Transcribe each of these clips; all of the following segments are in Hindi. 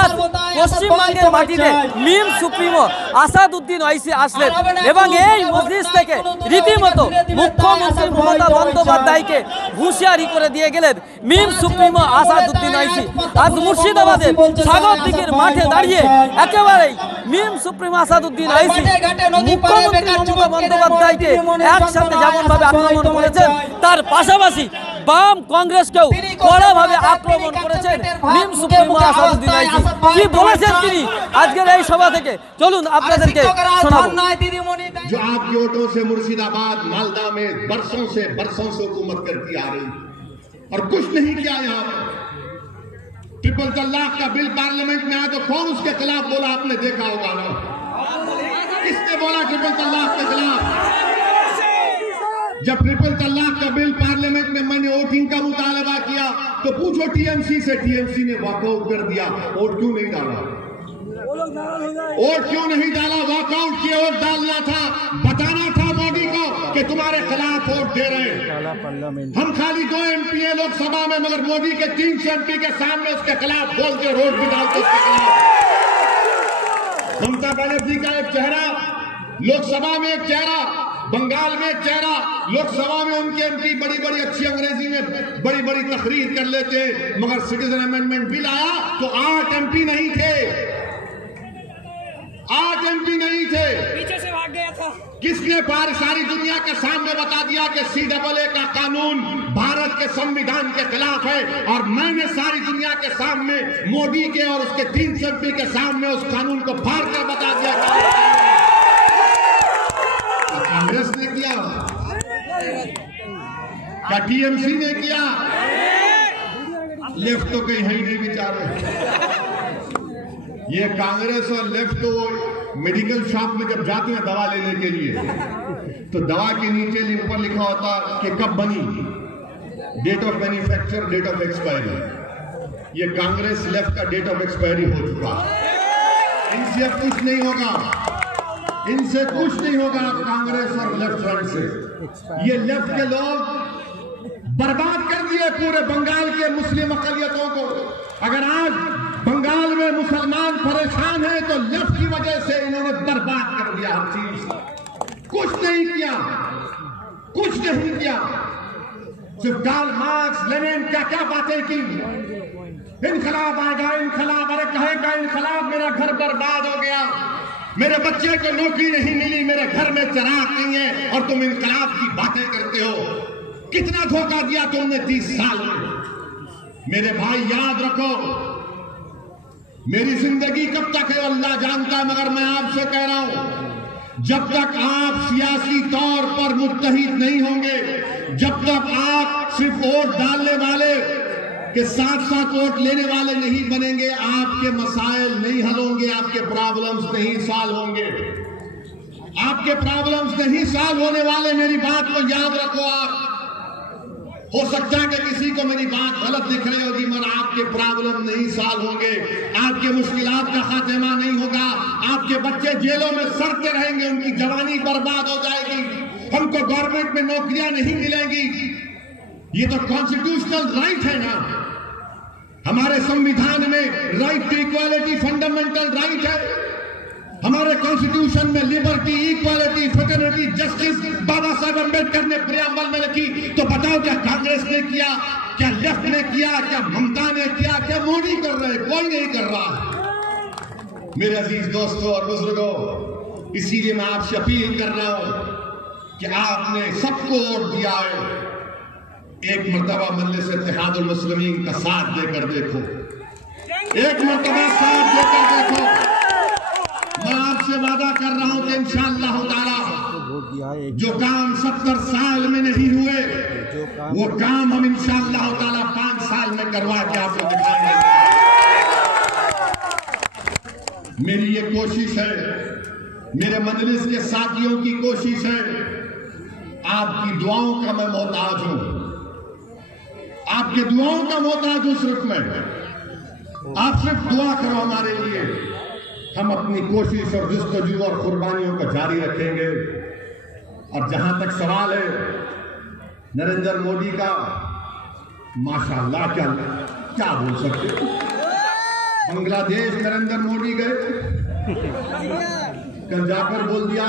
আজ পশ্চিমবঙ্গের মাটিতে মিম সুপ্রিমো আসাদউদ্দিন ওয়াইসি আসলেন এবং এই মজলিস থেকে রীতিমতো মুখ্যমন্ত্রী মমতা বন্দ্যোপাধ্যায়কে হুঁশিয়ারি করে দিয়ে গেলেন মিম সুপ্রিমো আসাদউদ্দিন ওয়াইসি। আজ মুর্শিদাবাদের সাগরদিঘির মাঠে দাঁড়িয়ে একেবারেই মিম সুপ্রিমো আসাদউদ্দিন ওয়াইসি মুখ্যমন্ত্রী মমতা বন্দ্যোপাধ্যায়কে একসাথে যেমনভাবে আক্রমণ করেছেন তার পাশাপাশি বাম কংগ্রেসকেও কড়াভাবে আক্রমণ করেছেন মিম সুপ্রিমো আসাদউদ্দিন ওয়াইসি। কি বলেছেন তিনি আজকের এই সভা থেকে চলুন আপনাদেরকে শোনাবো। जो आपकी वोटों से मुर्शिदाबाद मालदा में बरसों से हुकूमत करती आ रही और कुछ नहीं किया। यहाँ ट्रिपल तलाक का बिल पार्लियामेंट में आया तो कौन उसके खिलाफ बोला? आपने देखा होगा ना, किसने बोला ट्रिपल तलाक के खिलाफ? जब ट्रिपल तलाक का बिल पार्लियामेंट में मैंने वोटिंग का मुतालबा किया तो पूछो टीएमसी से, टीएमसी ने वॉकआउट कर दिया। वोट क्यों नहीं डाला? वोट क्यों नहीं डाला? वॉकआउट किया। वोट डालना था, बताना था मोदी को कि तुम्हारे खिलाफ वोट दे रहे हैं। हम खाली 2 MP है लोकसभा में, मगर मोदी के 300 MP के सामने उसके खिलाफ बोलते, वोट भी डालते उसके खिलाफ। ममता बनर्जी का एक चेहरा लोकसभा में, एक चेहरा बंगाल में, एक चेहरा लोकसभा में। उनके एमपी बड़ी बड़ी अच्छी अंग्रेजी में बड़ी बड़ी तकरीर कर लेते, मगर सिटीजन अमेंडमेंट बिल आया तो 8 MP नहीं थे, 8 MP नहीं थे। पीछे से भाग गया था। किसने सारी दुनिया के सामने बता दिया कि CAA का कानून भारत के संविधान के खिलाफ है? और मैंने सारी दुनिया के सामने मोदी के और उसके 300 MP के सामने उस कानून को फाड़ कर बता दिया। कांग्रेस ने किया क्या? टीएमसी ने किया? लेफ्ट तो कहीं है ही नहीं बेचारे। ये कांग्रेस और लेफ्ट तो मेडिकल शॉप में जब जाते हैं दवा लेने के लिए तो दवा के नीचे ऊपर लिखा होता कि कब बनी, date of manufacture, date of expiry. ये कांग्रेस लेफ्ट का डेट ऑफ एक्सपायरी हो चुका। इनसे अब कुछ नहीं होगा, इनसे कुछ नहीं होगा कांग्रेस और लेफ्ट फ्रंट से। ये लेफ्ट के लोग बर्बाद कर दिए पूरे बंगाल के मुस्लिम अक़लियतों को। अगर आज बंगाल में मुसलमान परेशान हैं तो लेफ्ट की वजह से इन्होंने बर्बाद कर दिया हर चीज। कुछ नहीं किया, कुछ नहीं किया। सिर्फ कार्ल मार्क्स, लेनिन क्या क्या बातें की। इनकलाब आएगा, इनकलाब, अरे कहेगा इनकलाब, मेरा घर बर्बाद हो गया, मेरे बच्चे को नौकरी नहीं मिली, मेरे घर में चिराग नहीं है, और तुम इनकलाब की बातें करते हो। कितना धोखा दिया तुमने 30 साल में। मेरे भाई याद रखो, मेरी जिंदगी कब तक है अल्लाह जानता है, मगर मैं आपसे कह रहा हूं जब तक आप सियासी तौर पर मुत्तहिद नहीं होंगे, जब तक आप सिर्फ वोट डालने वाले के साथ वोट लेने वाले नहीं बनेंगे, आपके मसाइल नहीं हल होंगे, आपके प्रॉब्लम्स नहीं सॉल्व होंगे, आपके प्रॉब्लम्स नहीं सॉल्व होने वाले। मेरी बात को याद रखो। आप हो सकता है कि किसी को मेरी बात गलत दिख रही होगी, मगर आपके प्रॉब्लम नहीं सॉल्व होंगे, आपके मुश्किलात का खात्मा नहीं होगा, आपके बच्चे जेलों में सड़ते रहेंगे, उनकी जवानी बर्बाद हो जाएगी, हमको गवर्नमेंट में नौकरियां नहीं मिलेंगी। ये तो कॉन्स्टिट्यूशनल राइट है ना, हमारे संविधान में right to equality fundamental right है। हमारे कॉन्स्टिट्यूशन में liberty, equality, fraternity, justice Baba Saheb Ambedkar ने प्रियम्बल में लिखी। तो बताओ क्या कांग्रेस ने किया, क्या लेफ्ट ने किया, क्या ममता ने किया, क्या मोदी कर रहे? कोई नहीं कर रहा। मेरे अजीज दोस्तों और बुजुर्गों, इसीलिए मैं आपसे अपील कर रहा हूं कि आपने सबको वोट दिया है, एक मर्तबा मजलिस इत्तेहादुल मुस्लिमीन का साथ देकर देखो, एक मर्तबा साथ देकर देखो। मैं आपसे वादा कर रहा हूं कि इंशाअल्लाह ताला जो काम 70 साल में नहीं हुए, वो काम हम इंशाअल्लाह ताला 5 साल में करवा के आपको दिखाएंगे। मेरी ये कोशिश है, मेरे मजलिस के साथियों की कोशिश है, आपकी दुआओं का मैं मोहताज हूं, आपके दुआओं का मोहताज हूं। सिर्फ मैं, आप सिर्फ दुआ करो हमारे लिए। हम अपनी कोशिश और जुस्तजू और कुर्बानियों को जारी रखेंगे। और जहां तक सवाल है नरेंद्र मोदी का, माशाअल्लाह क्या बोल सकते, बांग्लादेश नरेंद्र मोदी गए, कल जाकर बोल दिया,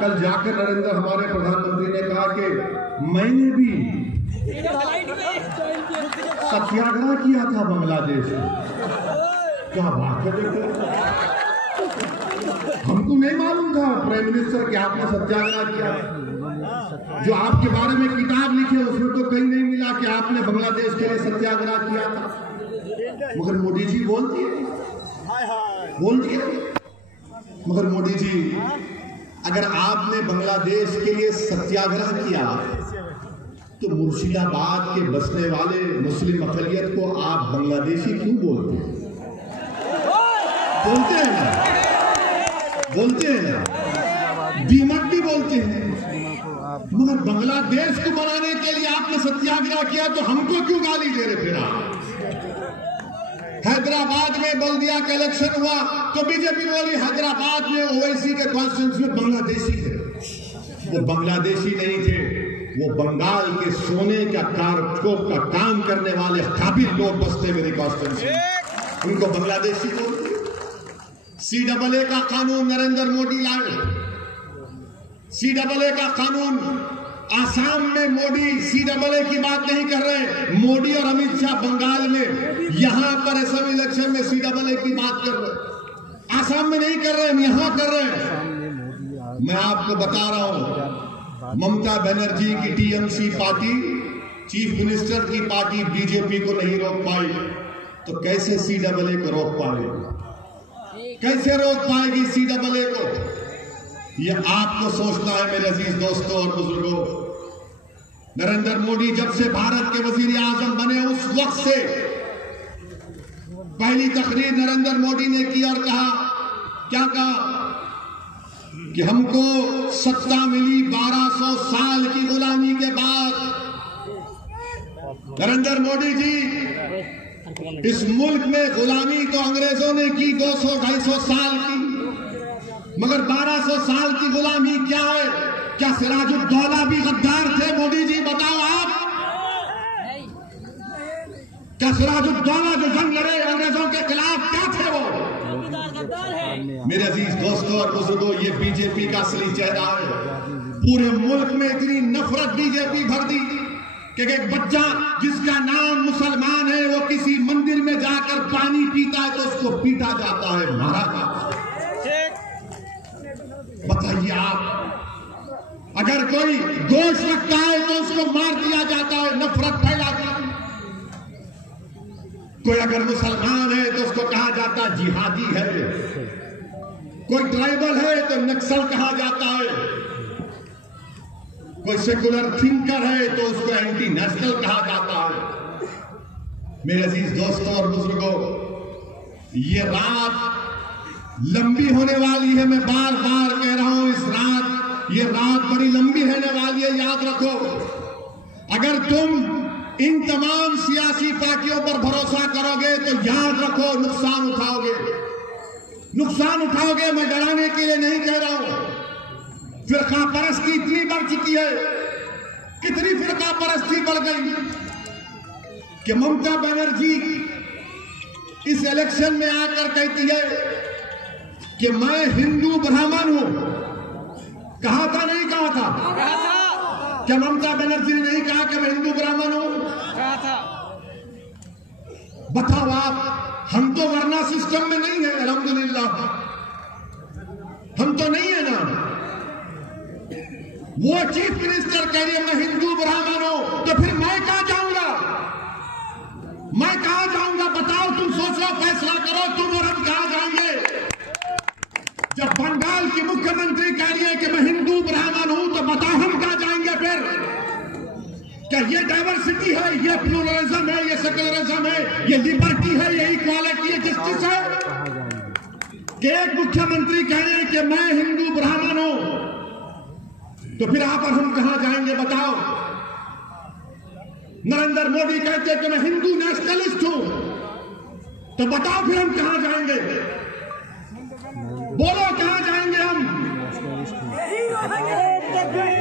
कल जाकर नरेंद्र हमारे प्रधानमंत्री ने कहा कि मैंने भी सत्याग्रह किया था बांग्लादेश में। क्या बात है, हमको नहीं मालूम था प्राइम मिनिस्टर कि आपने सत्याग्रह किया। जो आपके बारे में किताब लिखी है उसमें तो कहीं नहीं मिला कि आपने बांग्लादेश के लिए सत्याग्रह किया था। मगर मोदी जी बोल दिए। मगर मोदी जी, अगर आपने बांग्लादेश के लिए सत्याग्रह किया तो मुर्शिदाबाद के बसने वाले मुस्लिम अकलियत को आप बांग्लादेशी क्यों बोलते हैं? बोलते हैं ना, दीमक भी बोलते हैं। मगर बांग्लादेश को बनाने के लिए आपने सत्याग्रह किया तो हमको क्यों गाली दे रहे? फिर हैदराबाद में बल्दिया का इलेक्शन हुआ तो बीजेपी बोली हैदराबाद में ओवैसी के कॉन्स्टिट्यूंसी में बांग्लादेशी थे। वो बांग्लादेशी नहीं थे, वो बंगाल के सोने का कारकोप का काम करने वाले काबिल लोग बसते मेरी कॉन्स्टिट्यूंसी, उनको बांग्लादेशी बोलते। CAA का कानून नरेंद्र मोदी लाए। CAA का कानून आसाम में मोदी CAA की बात नहीं कर रहे, मोदी और अमित शाह बंगाल में यहां पर असम इलेक्शन में CAA की बात कर रहे। आसाम में नहीं कर रहे, हम यहां कर रहे हैं। मैं आपको बता रहा हूं, ममता बनर्जी की TMC पार्टी, चीफ मिनिस्टर की पार्टी बीजेपी को नहीं रोक पाई तो कैसे CAA को रोक पाएगी? कैसे रोक पाएगी CAA को? ये आपको सोचना है मेरे अजीज दोस्तों और बुजुर्गों। नरेंद्र मोदी जब से भारत के वजीर आजम बने उस वक्त से पहली तकरीर नरेंद्र मोदी ने की और कहा, क्या कहा कि हमको सत्ता मिली 1200 साल की गुलामी के बाद। नरेंद्र मोदी जी, इस मुल्क में गुलामी तो अंग्रेजों ने की 200-250 साल की, मगर 1200 साल की गुलामी क्या है? क्या सिराजुद्दौला भी गद्दार थे? मोदी जी बताओ आप, क्या सिराजुद्दौला जो जंग लड़े अंग्रेजों के खिलाफ क्या थे वो? मेरे अजीज दोस्तों और बुजुर्गों, ये बीजेपी का असली चेहरा है। पूरे मुल्क में इतनी नफरत बीजेपी भर दी कि एक बच्चा जिसका नाम मुसलमान है वो किसी मंदिर में जाकर पानी पीता है तो उसको पीटा जाता है, मारा जाता है। बताइए आप, अगर कोई दोष रखता है तो उसको मार दिया जाता है, नफरत फैलाती है। कोई अगर मुसलमान है तो उसको कहा जाता है जिहादी है, कोई ट्राइबल है तो नक्सल कहा जाता है, कोई सेकुलर थिंकर है तो उसको एंटी नेशनल कहा जाता है। मेरे अजीज दोस्तों और बुजुर्गों, ये रात लंबी होने वाली है। मैं बार बार कह रहा हूं, ये रात बड़ी लंबी होने वाली है। याद रखो, अगर तुम इन तमाम सियासी पार्टियों पर भरोसा करोगे तो याद रखो नुकसान उठाओगे। मैं डराने के लिए नहीं कह रहा हूं। फिरका परस्ती इतनी बढ़ चुकी है, कितनी फिरका परस्ती बढ़ गई कि ममता बनर्जी इस इलेक्शन में आकर कहती है कि मैं हिंदू ब्राह्मण हूं। कहा था नहीं कहा था? क्या ममता बनर्जी ने नहीं कहा कि मैं हिंदू ब्राह्मण हूं? कहा था। बताओ आप, हम तो वरना सिस्टम में नहीं है, अल्हम्दुलिल्लाह हम तो नहीं है ना। वो चीफ मिनिस्टर कह रही है मैं हिंदू ब्राह्मण हूं, तो फिर मैं कहां जाऊंगा? बताओ, तुम सोचो, फैसला करो, तुम और हम कहां जाएंगे? जब बंगाल की मुख्यमंत्री कह रही है कि मैं हिंदू ब्राह्मण हूं, तो बताओ हम कहां जाएंगे फिर? क्या ये डाइवर्सिटी है, ये प्लूरलिज्म है, ये सेक्युलरिज्म है, ये लिबर्टी है, ये इक्वालिटी है, जस्टिस है? कि एक मुख्यमंत्री कह रहे हैं कि मैं हिंदू ब्राह्मण हूं, तो फिर आप और हम कहां जाएंगे? बताओ। नरेंद्र मोदी कहते हैं कि मैं हिंदू नेशनलिस्ट हूं, तो बताओ फिर हम कहां जाएंगे? बोलो कहां जाएंगे हम?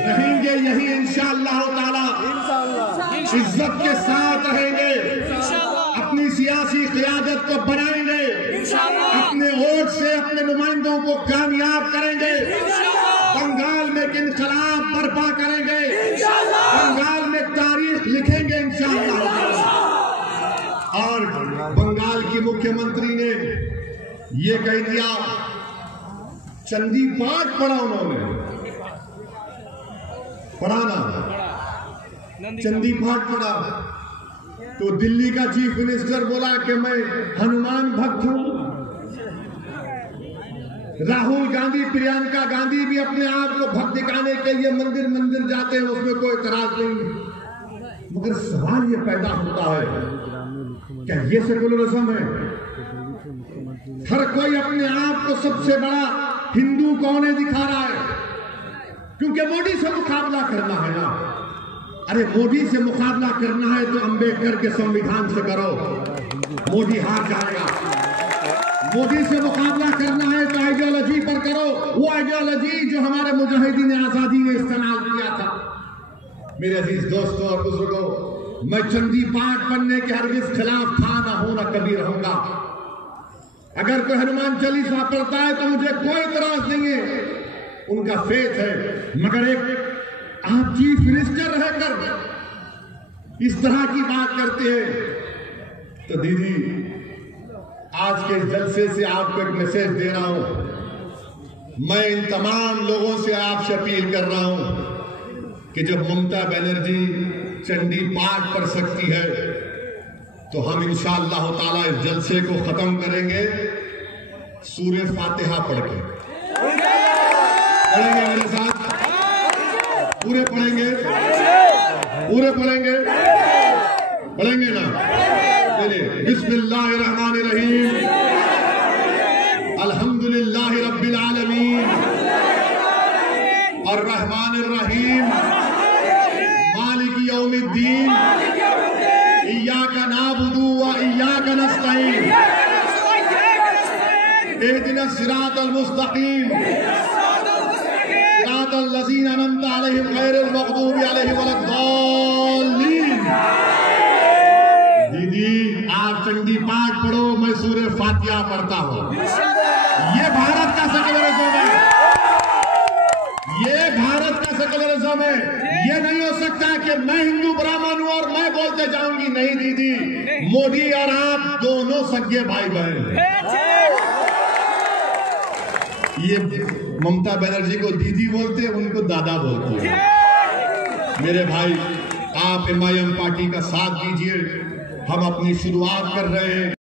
रहेंगे यही इंशाअल्लाह ताला, इज्जत के साथ रहेंगे, अपनी सियासी क़ियादत को बनाएंगे। दुश्मनों को कामयाब करेंगे, बंगाल में इनकलाब बर्पा करेंगे, बंगाल में तारीख लिखेंगे इंशाअल्लाह। और बंगाल की मुख्यमंत्री ने ये कह दिया, चंदी पाठ पढ़ा उन्होंने, पढ़ाना चंदी पाठ पढ़ा, तो दिल्ली का चीफ मिनिस्टर बोला कि मैं हनुमान भक्त हूं। राहुल गांधी, प्रियंका गांधी भी अपने आप को भक्त दिखाने के लिए मंदिर मंदिर जाते हैं, उसमें कोई इतराज नहीं। मगर सवाल ये पैदा होता है, क्या ये सेकुलरिज्म है? हर कोई अपने आप को सबसे बड़ा हिंदू कौन है दिखा रहा है, क्योंकि मोदी से मुकाबला करना है ना। अरे मोदी से मुकाबला करना है तो अंबेडकर के संविधान से करो, मोदी हार जाएगा। मोदी से मुकाबला करना है तो आइडियोलॉजी पर करो, वो आइडियोलॉजी जो हमारे मुजाहिदीन आजादी ने इस्तेमाल किया था। मेरे अजीज दोस्तों और बुजुर्गों, मैं चंदी पाठ पढ़ने के हरगिज़ खिलाफ था, ना हूं, ना कभी रहूंगा। अगर कोई हनुमान चालीसा पढ़ता है तो मुझे कोई इतराज नहीं है, उनका फेथ है। मगर एक आप चीफ मिनिस्टर रहकर इस तरह की बात करते हैं, तो दीदी आज के जलसे से आपको एक मैसेज दे रहा हूं। मैं इन तमाम लोगों से आपसे अपील कर रहा हूं कि जब ममता बनर्जी चंडी पाठ पढ़ सकती है तो हम इंशाअल्लाह ताला इस जलसे को खत्म करेंगे सूरह फातिहा पढ़ के। पढ़ेंगे मेरे साथ? पूरे पढ़ेंगे? पूरे पढ़ेंगे? पढ़ेंगे ना? चलिए, बिस्मिल्लाहिर्रहमानिर्रहीम, अल्हम्दुलिल्लाहि रब्बिल आलमीन, अर्रहमानिर्रहीम, मालिकी यौमिद्दीन, इय्याका नअबुदु व इय्याका नस्तईन, इहदिनस सिरातल मुस्तकीम, सिरातल लज़ीना अनअमता अलैहिम गैरिल मग़दूबि अलैहिम वलद्दाल्लीन। दीदी आप चंडी पाठ पढ़ो, मैं सूरह फातिहा पढ़ता हूं। ये भारत का सेकुलरिज्म है, ये भारत का सेकुलरिज्म है। ये नहीं हो सकता कि मैं हिंदू ब्राह्मण हूं और मैं बोलते जाऊंगी। नहीं दीदी, मोदी और आप दोनों सगे भाई बहन। ये ममता बनर्जी को दीदी बोलते हैं, उनको दादा बोलते हैं। मेरे भाई, आप MIM पार्टी का साथ दीजिए, हम अपनी शुरुआत कर रहे हैं।